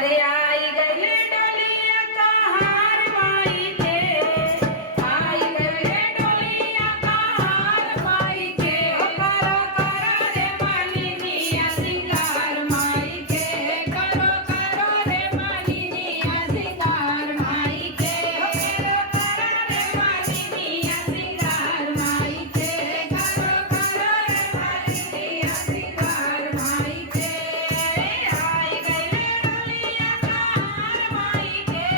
अरे आई गले डोलिया कहार माई के, आई गले डोलिया कहार माई के, करो करो रे मालिनिया सिंगार माई के, करो करो रे मालिनिया सिंगार माई के, करो करो रे मालिनिया सिंगार माई के, करो करो रे मालिनिया सिंगार माई के। आई गले डोलिया कहार माई के,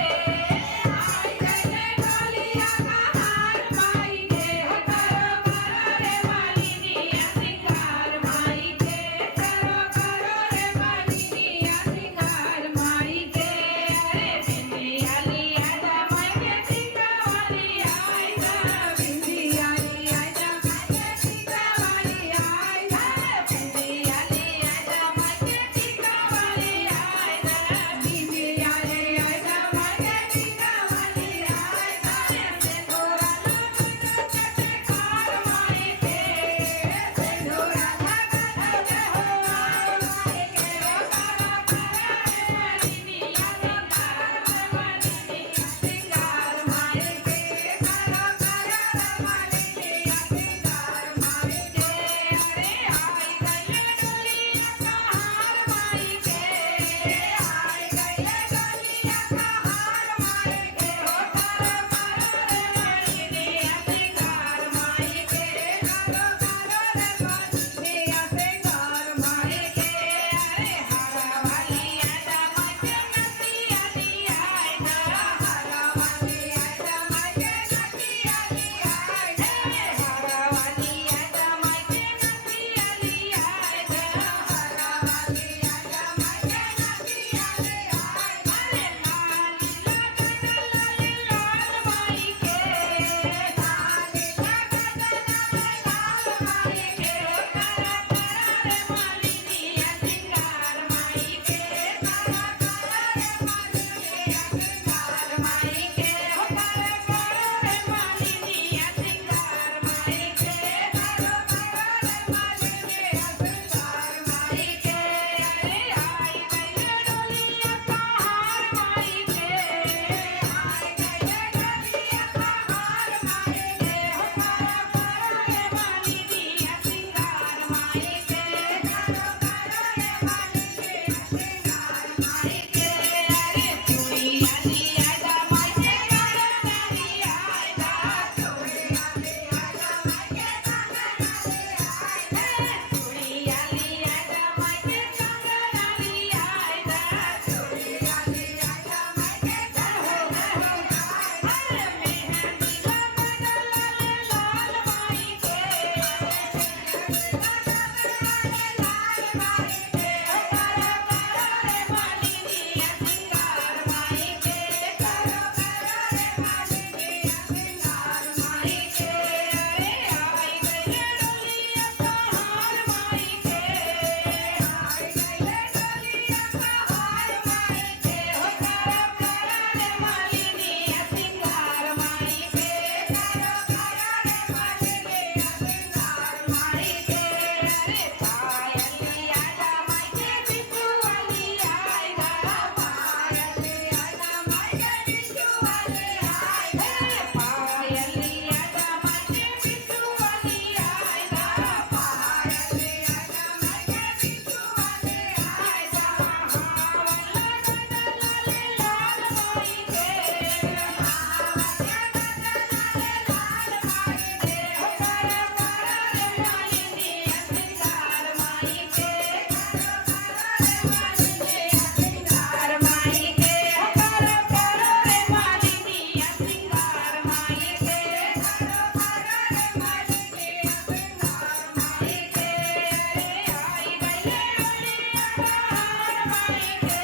आई गले डोलिया कहार माई के, करो करो रे मालिनिया सिंगार माई के, करो करो रे मालिनिया सिंगार माई के। अरे बिंदिया लिया जा माई के टीका वाली आई जा, बिंदिया लिया जा माई के टीका वाली आई जा, बिंदिया लिया जा माई के टीका वाली आई जा, बिंदिया लिया जा माई के टीका वाली आई जा। सिंदूरा लगाना चटकार माई के, सिंदूरा लगाना हो माई के, करो करो रे मालिनिया सिंगार मालिनिया सिंगार माई के, करो करो रे मालिनिया सिंगार माई के। अरे आई गले डोलिया कहार माई के, आई गले डोलिया कहार माई के, करो करो रे मालिनिया सिंगार माई के, करो करो रे मालिनिया सिंगार माई के। अरे हरा वाली आजा माई के नथिया लिया आई जा, हरा वाली आजा माई के नथिया लिया आई जा, हरा वाली आजा माई के नथिया लिया आई जा, हरा वाली आजा माई के नथिया लिया आई जा। अरे लाली लगन लाल लाल माई के, लाली लगन लाल लाल माई के, करो करो रे मालिनिया सिंगार माई के, करो करो रे मालिनिया सिंगार माई के, करो करो रे मालिनिया सिंगार माई के, करो करो रे मालिनिया सिंगार माई के। अरे आई गले डोलिया कहार माई के, आई गले डोलिया कहार माई के, करो करो रे मालिनिया सिंगार माई के, करो करो रे मालिनिया सिंगार माई के। अरे चूड़िया लिया जा माई के कंगना लिया आई जा, चूड़िया लिया जा माई के कंगना लिया आई जा, चूड़िया लिया जा माई के कंगना लिया आई जा, चूड़िया लिया जा माई के कंगना लिया आई जा। अरे मेहंदी लगन लाल लाल माई के, मेहंदी लगन लाल माई के, करो करो रे मालिनिया सिंगार माई के, करो करो रे मालिनिया सिंगार माई के। अरे आई गले डोलिया कहार माई के, आई गले डोलिया कहार माई के, करो करो रे मालिनिया सिंगार माई के, करो करो रे मालिनिया सिंगार माई के। अरे पायल लिया जा माई के बिट्टू वाली आई जा, पायल लिया जा माई के बिट्टू वाली आई जा, पायल लिया जा माई के बिट्टू वाली आई जा, पायल लिया जा माई के बिट्टू वाली आई जा। हावन लगन लाल लाल माई के, हावन लगन लाल लाल माई के, करो करो रे मालिनिया सिंगार माई के, करो करो रे मालिनिया सिंगार माई के, करो करो रे मालिनिया सिंगार माई के, करो करो रे मालिनिया सिंगार माई के। अरे आई गले डोलिया कहार माई के,